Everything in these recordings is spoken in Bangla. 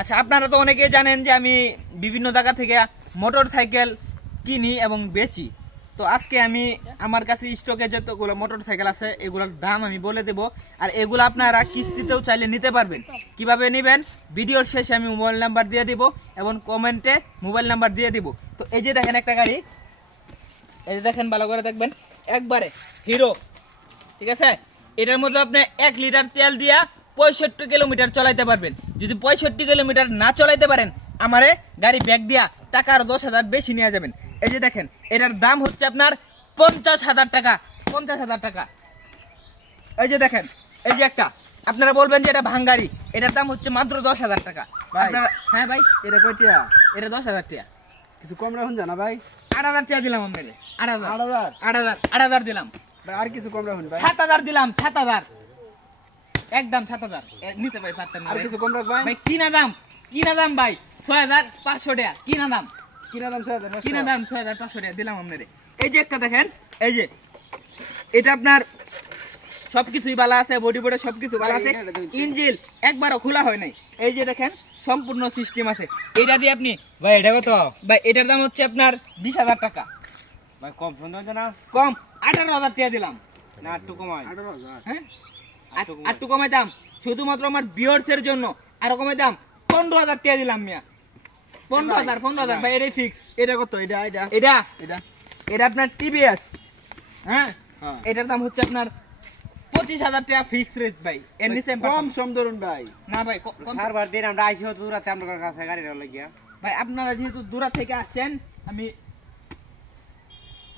আচ্ছা, আপনারা তো অনেকেই জানেন যে আমি বিভিন্ন জায়গা থেকে মোটর সাইকেল কিনি এবং বেচি। তো আজকে আমি আমার কাছে স্টকে যতগুলো মোটর সাইকেল আছে এগুলোর দাম আমি বলে দেব, আর এগুলো আপনারা কিস্তিতেও চাইলে নিতে পারবেন। কিভাবে নেবেন ভিডিওর শেষে আমি মোবাইল নাম্বার দিয়ে দিব এবং কমেন্টে মোবাইল নাম্বার দিয়ে দিব। তো এই যে দেখেন একটা গাড়ি, এই যে দেখেন, ভালো করে দেখবেন, একবারে হিরো, ঠিক আছে। এটার মধ্যে আপনি 1 লিটার তেল দিয়া 65 কিলোমিটার চালাইতে পারবেন। যদি 65 কিলোমিটার না চালাইতে পারেন, আমারে গাড়ি ব্যাগ দিয়া টাকা আরো 10,000 বেশি নিয়ে যাবেন। এই যে দেখেন, এটার দাম হচ্ছে আপনার 50,000 টাকা, 50,000 টাকা। এই যে দেখেন, এই যে একটা, আপনারা বলবেন যে এটা ভাঙ্গারি, এটার দাম হচ্ছে মাত্র 10,000 টাকা। আপনারা হ্যাঁ ভাই, এটা কয় টাকা? এটা 10,000 টাকা। কিছু কম রাখুন জানা ভাই। 8,000 টাকা দিলাম আপনাকে, 8,000 দিলাম ভাই। আর কিছু কম রাখুন ভাই। 7,000 দিলাম, 7,000 একদম 7,000 নিতে ভাই পারতেন না। আর কিছু কম রাখ ভাই। ভাই কিনা দাম ভাই 6,500 টাকা কিনা দাম, 6,500 টাকা দিলাম আপনারে। এই যে একটা দেখেন, এই যে এটা আপনার সবকিছুই ভালো আছে, বডি বডি সবকিছু ভালো আছে, ইঞ্জিন একবারও খোলা হয় নাই। এই যে দেখেন, সম্পূর্ণ সিস্টেম আছে। এটা দিয়ে আপনি ভাই, এটা কত ভাই? এটার দাম হচ্ছে আপনার 20,000 টাকা ভাই। কম সুন্দর না? কম 18,000 টাকা দিলাম না, একটু কমাই। 18,000? হ্যাঁ, একটু কমাই দাম শুধুমাত্র আমার ভিউয়ার্স এর জন্য। আরো কমাই দাম 15,000 টাকা দিলাম মিয়া, 15,000 ভাই, এটাই ফিক্স। এটা কত? এটা এটা এটা এটা এটা আপনার টিভিএস, হ্যাঁ, এটার দাম হচ্ছে আপনার 25,000 টাকা ফিক্স রেট ভাই। এর নিচে কম সম ধরুন ভাই। না ভাই, সারবার দিন আমরা আইসি দূরাতে আপনার কাছে গাড়িটা লাগিয়া। ভাই আপনারা যেহেতু দূরা থেকে আসছেন, আমি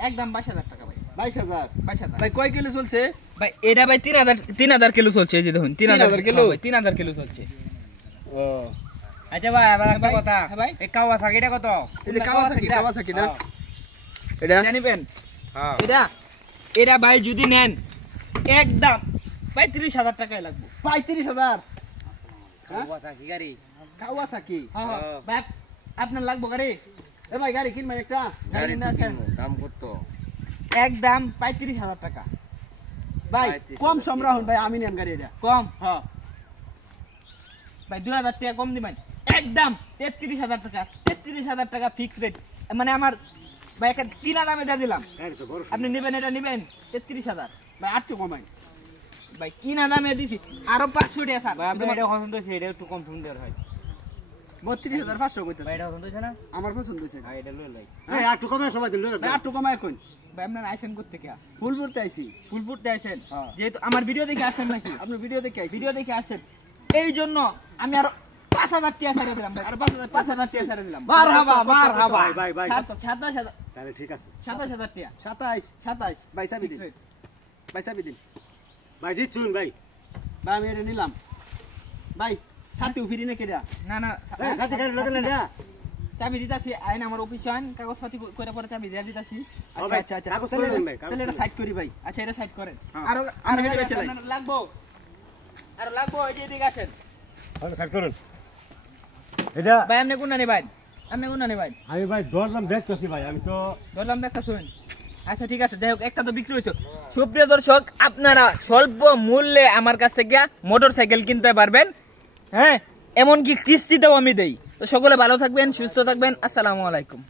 একদম 22,000 টাকা ভাই। 22,000 ভাই। কয় কিলো চলছে ভাই? এটা ভাই 3,000 কিলো চলছে। এই যে দেখুন, 3,000 কিলো, 3,000 কিলো চলছে। ও আচ্ছা ভাই, আবার একটা কথা ভাই, এই কাওয়াসাকিটা কত? এই যে কাওয়াসাকি না? এটা জানিবেন? হ্যাঁ, এটা ভাই যদি নেন একদম ভাই 30,000 টাকায় লাগবে। 35,000? কাওয়াসাকি গাড়ি। কাওয়াসাকি? হ্যাঁ ভাই, আপনার লাগবে গাড়ি? এ ভাই, গাড়ি কিনবেন একটা? গাড়ি না আছেন? দাম কত? একদম 35,000 টাকা ভাই। কম সম রাখুন ভাই, আমি নেন গাড়ি এটা। কম হ্যাঁ ভাই, 2,000 টাকা কম দিবেন। একদম 33,000 টাকা, 33,000 টাকা ফিক্স রেট। মানে আমার ভাই একটা কিনা দামে দিয়ে দিলাম, আপনি নেবেন, এটা নেবেন 33,000 ভাই। আর একটু কমাই ভাই, কিনা দামে দিছি আরো 500 টাকা স্যার। ভাই আপনার এটা পছন্দ হয়েছে? এটা একটু কম সুন্দর হয়। 32,500 কইতাছে। ভাই এটা পছন্দ হয়েছে না? আমার পছন্দ হইছে। হ্যাঁ, এটা লই লাই। এই আর একটু কমাই সবাই দিল। ভাই আর একটু কমাই কোন? ভাই আপনার আইসেন করতে কে? ফুলপুরতে আইছি। ফুলপুরতে আইসেন? হ্যাঁ। যেহেতু আমার ভিডিও দেখে আসেন নাকি? আপনার ভিডিও দেখে আইছি। ভিডিও দেখে আসেন, এই জন্য আমি আরো 5,000 টাকা ছেড়ে দিলাম ভাই। আরো 5,000 টাকা ছেড়ে দিলাম। মারহাবা। ভাই ভাই 27,000 তাহলে ঠিক আছে। 27,000 টাকা। 27 ভাই। চাবি দিন ভাই, চাবি দিন ভাই দিচ্ছুন ভাই। ভাই। আমি এটা নিলাম ভাই। সাথে ফিরি না কেডা? না না, সাথে গাড়ি লাগালেন না? চাবি দিতাছি, আইন আমার অফিসে আইন, কাগজ পাতি করে পরে চাবি দিয়ে দিতাছি। আচ্ছা। তাহলে এটা সাইড করি ভাই। আচ্ছা, এটা সাইড করেন। হ্যাঁ। আরো আর গাড়ি বেচে লাই। লাগবো, আর লাগবো, এই যে এদিকে আসেন সাইড করুন এটা। ভাই। আপনি কোন নেবেন? আমি ভাই দরদাম দেখতেছি ভাই, আমি তো বললাম একটা শুনুন। আচ্ছা ঠিক আছে, যাই হোক, একটা তো বিক্রি হয়েছে। সুপ্রিয় দর্শক, আপনারা স্বল্প মূল্যে আমার কাছ থেকে মোটর সাইকেল কিনতে পারবেন, হ্যাঁ, এমনকি কিস্তিতেও আমি দেই। তো সকলে ভালো থাকবেন, সুস্থ থাকবেন। আসসালামু আলাইকুম।